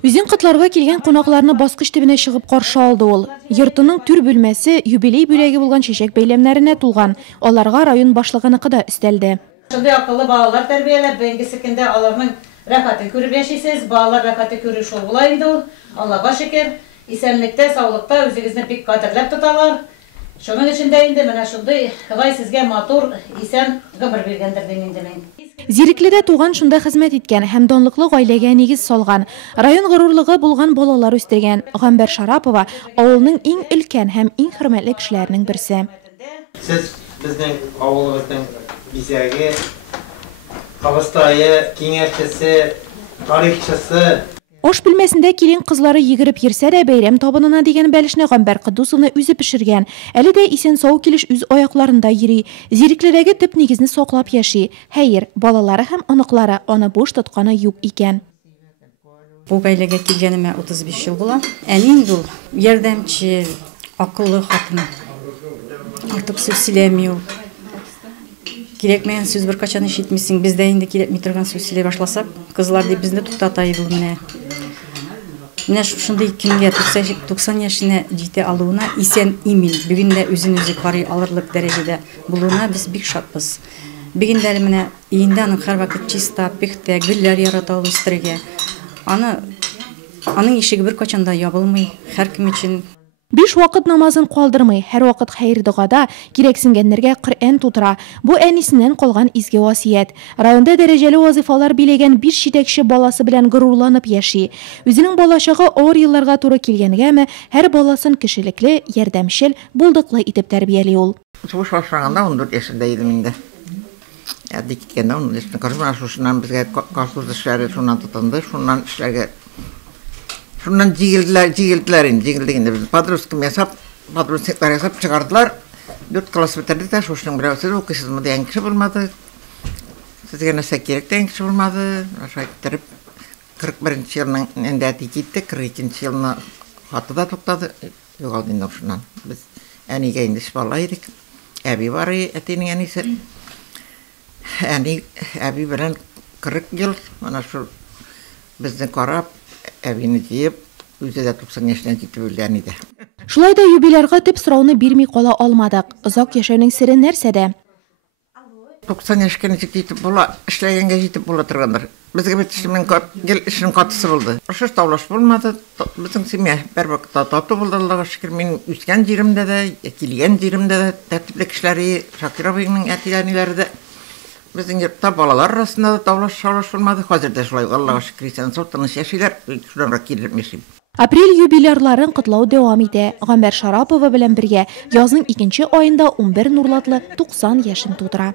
Үзен котларга килгән кунакларны баскыч төбенә чыгып каршы алды ул. Йортының түр бүлмәсе юбилей бүләге булган чәчәк бәйләмнәренә тулган. Аларга район башлыгыныкы да өстәлде. Шундай акыллы балалар тәрбияләп, бәйгесекендә аларның рәхәтен күреп яшисез. Балалар рәхәте күрү шул була инде ул. Аллага шөкер, исәнлектә, саулыкта үзегезне бик кадерләп тоталар. Шуның өчен дә инде менә шундый Ходай сезгә матур, исән гомер биргәндер дим инде мин. Зирекледә туган, шунда хезмәт иткән һәм данлыклы гаиләгә нигез салган, район горурлыгы булган балалар үстергән Гамбәр Шарапова авылның иң өлкән һәм иң хөрмәтле кешеләренең берсе. Сез безнең авылыбызның бизәге, кабыстайы, киңәшчесе, тарихчысы. Аш бүлмәсендә килен кызлары йөгереп йөрсә дә бәйрәм табынына дигән бәлешне Гамбәр Кыдусовны үзе пешергән. Әле дә исән-сау килеш үз аякларында йөри, зирекледәге төп нигезне саклап яши. Хәер, балалары һәм оныклары аны буш тотканы юк икән. Бу гаиләгә килгәнемә 35 ел була. Әни инде ул ярдәмче, акыллы хатын. Артык сүз сөйләми ул. Кирәкмәгән сүз беркайчан ишетмисең, бездә инде кирәкми торган сүз сөйләй башласак, кызлар дип безне туктата иде ул менә. Менә шундый көнгә 90 яшенә җитә алуына исән имин, бүген дә үзен-үзе карый алырлык дәрәҗәдә булуына без бик шатбыз. Бүген дә менә өендә аның һәрвакыт чиста, пихтә, гөлләр ярата ул үстерергә. Аның ишеге беркайчан да ябылмый, һәркем өчен. 5 вакыт намазын калдырмый, һәр вакыт хәйр дугада, кирәксенгәннәргә Коръән тутыра. Бу әнисеннән калган изге васият. Районда дәрәҗәле вазифалар биләгән 5 җитәкче баласы белән горурланып яши. Үзенең балачагы авыр елларга туры килгәнгәме, һәр баласын кешелекле, ярдәмчел, булдыклы итеп тәрбияли ул. Сугыш башланганда 14 яшендә идем инде. Әди киткәндә 14 яшендә каршыма шушыннан безгә колхоз эшләре шуннан тотынды, шуннан эшләргә шуннан җигелделәр инде без подросткам ясап, подростклар ясап чыгардылар. 4 класс бетердек тә шушының берәүсе укыйсызмы дигән кеше булмады. Сезгә нәрсә кирәк дигән кеше булмады. Аша иттереп 41 елның инде әти китте, 42 елны хаты да туктады. Югалды инде шуннан. Без әнигә инде бала идек. Әби бар, әтинең әнисе. Әби белән 40 ел, mana шу безне карап, әбине җыеп, үзе дә 90 яшенә җитеп үлгән иде. Шулай да юбилярга төп сорауны бирми кала алмадык. Озак яшәүнең сере нәрсәдә? 90 яшькә җитеп була, эшләгәнгә җитеп була торгандар. Безгә бит эшнең катысы булды. Ошо тавлаш булмады. Безнең семья бервакытта тату булды, Аллага шөкер. Мин үскән җиремдә дә, килгән җиремдә дә тәртипле кешеләре, Шакир абыйның әтиләрнеләре дә безнең йортта балалар арасында да тавлаш булмады. Хәзер дә шулай, Аллага шөкер, исән-сау тыныч яшиләр. Шуннан килеп яшим. Апрель юбилярларын котлау дәвам итә. Гамбәр Шарапова белән бергә язның 2 аенда 11 нурлатлы 90 яшен тудыра.